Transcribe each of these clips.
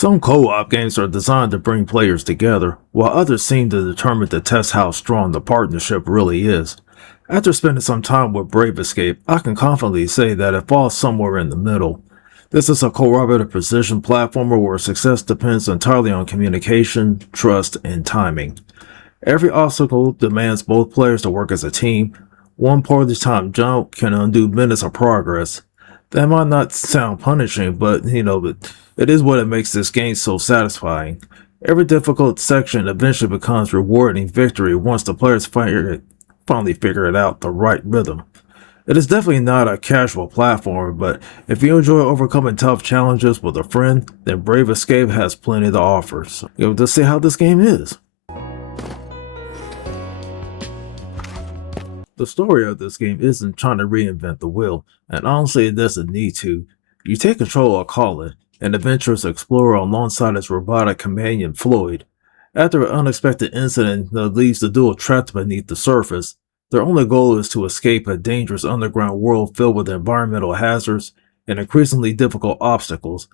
Some co-op games are designed to bring players together, while others seem determined to test how strong the partnership really is. After spending some time with Brave Escape, I can confidently say that it falls somewhere in the middle. This is a cooperative precision platformer where success depends entirely on communication, trust, and timing. Every obstacle demands both players to work as a team. One poorly timed jump can undo minutes of progress. That might not sound punishing, but it is what it makes this game so satisfying. Every difficult section eventually becomes rewarding victory once the players finally figure it out the right rhythm. It is definitely not a casual platform, but if you enjoy overcoming tough challenges with a friend, then Brave Escape has plenty to offer. So, let's see how this game is. The story of this game isn't trying to reinvent the wheel, and honestly it doesn't need to. You take control of Colin, an adventurous explorer alongside his robotic companion Floyd. After an unexpected incident that leaves the duo trapped beneath the surface, their only goal is to escape a dangerous underground world filled with environmental hazards and increasingly difficult obstacles.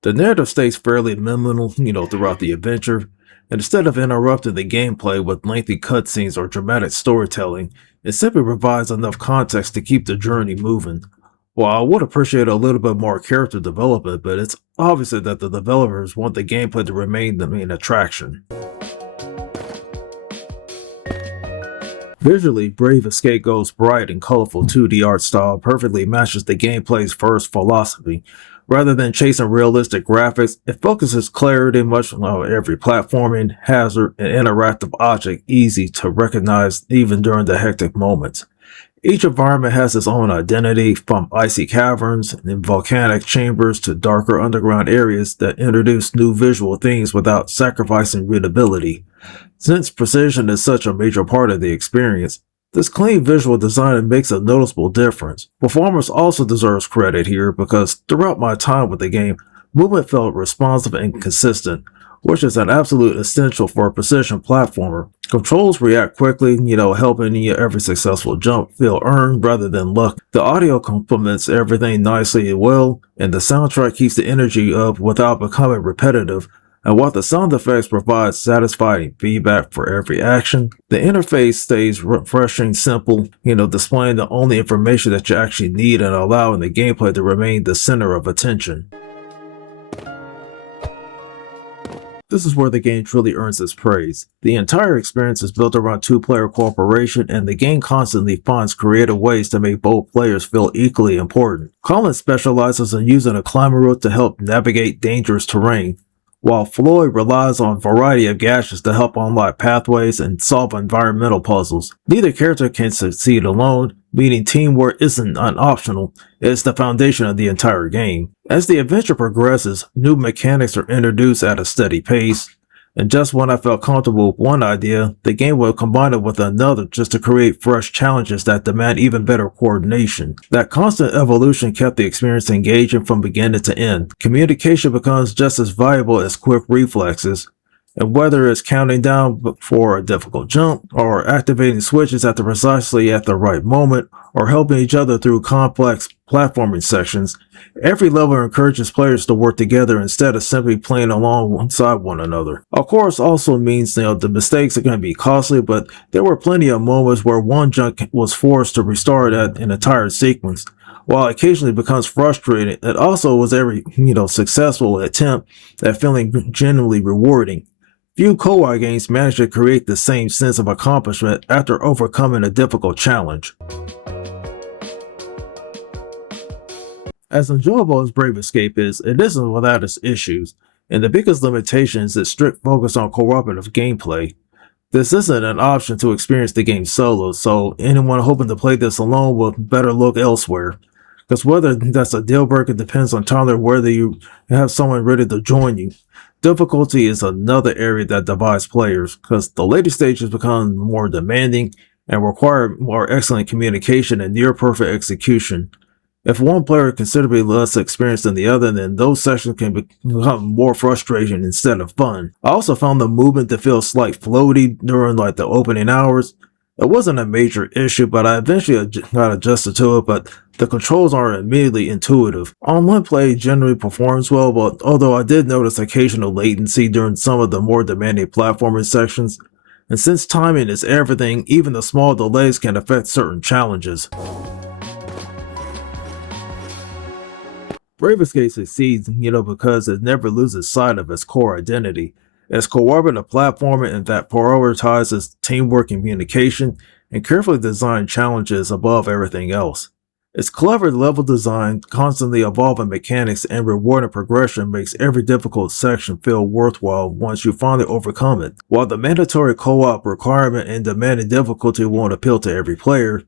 The narrative stays fairly minimal, throughout the adventure, and instead of interrupting the gameplay with lengthy cutscenes or dramatic storytelling, it simply provides enough context to keep the journey moving. While I would appreciate a little bit more character development, but it's obvious that the developers want the gameplay to remain the main attraction. Visually, Brave Escape goes bright and colorful 2D art style perfectly matches the gameplay's first philosophy. Rather than chasing realistic graphics, it focuses clarity much on every platforming, hazard, and interactive object easy to recognize even during the hectic moments. Each environment has its own identity, from icy caverns and volcanic chambers to darker underground areas that introduce new visual themes without sacrificing readability. Since precision is such a major part of the experience, this clean visual design makes a noticeable difference. Performance also deserves credit here because throughout my time with the game, movement felt responsive and consistent, which is an absolute essential for a precision platformer. Controls react quickly, helping every successful jump feel earned rather than luck. The audio complements everything nicely well, and the soundtrack keeps the energy up without becoming repetitive. And while the sound effects provide satisfying feedback for every action, the interface stays refreshing, simple, displaying the only information that you actually need and allowing the gameplay to remain the center of attention. This is where the game truly earns its praise. The entire experience is built around two-player cooperation, and the game constantly finds creative ways to make both players feel equally important. Colin specializes in using a climber route to help navigate dangerous terrain, while Floyd relies on a variety of gadgets to help unlock pathways and solve environmental puzzles. Neither character can succeed alone, meaning teamwork isn't an optional, it's the foundation of the entire game. As the adventure progresses, new mechanics are introduced at a steady pace, and just when I felt comfortable with one idea, the game will combine it with another just to create fresh challenges that demand even better coordination. That constant evolution kept the experience engaging from beginning to end. Communication becomes just as valuable as quick reflexes, and whether it's counting down for a difficult jump, or activating switches precisely at the right moment, or helping each other through complex platforming sections, every level encourages players to work together instead of simply playing alongside one another. Of course, also means the mistakes are going to be costly, but there were plenty of moments where one jump was forced to restart an entire sequence. While it occasionally becomes frustrating, it also was every successful attempt at feeling genuinely rewarding. Few co-op games manage to create the same sense of accomplishment after overcoming a difficult challenge. As enjoyable as Brave Escape is, it isn't without its issues, and the biggest limitation is its strict focus on cooperative gameplay. This isn't an option to experience the game solo, so anyone hoping to play this alone will better look elsewhere. Because whether that's a deal breaker depends entirely on whether you have someone ready to join you. Difficulty is another area that divides players, because the later stages become more demanding and require more excellent communication and near-perfect execution. If one player is considerably less experienced than the other, then those sections can become more frustrating instead of fun. I also found the movement to feel slight floaty during the opening hours. It wasn't a major issue, but I eventually got adjusted to it, but The controls aren't immediately intuitive. Online play generally performs well, but although I did notice occasional latency during some of the more demanding platforming sections, and since timing is everything, even the small delays can affect certain challenges. Brave Escape succeeds, because it never loses sight of its core identity. It's cooperative platforming and that prioritizes teamwork and communication and carefully designed challenges above everything else. Its clever level design, constantly evolving mechanics, and rewarding progression makes every difficult section feel worthwhile once you finally overcome it. While the mandatory co-op requirement and demanding difficulty won't appeal to every player,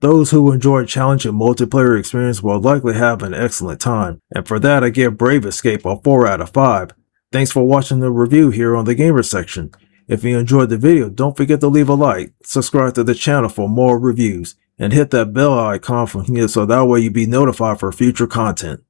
those who enjoy challenging multiplayer experience will likely have an excellent time, and for that I give Brave Escape a 4 out of 5. Thanks for watching the review here on the Gamer section. If you enjoyed the video, don't forget to leave a like, subscribe to the channel for more reviews, and hit that bell icon from here so that way you'll be notified for future content.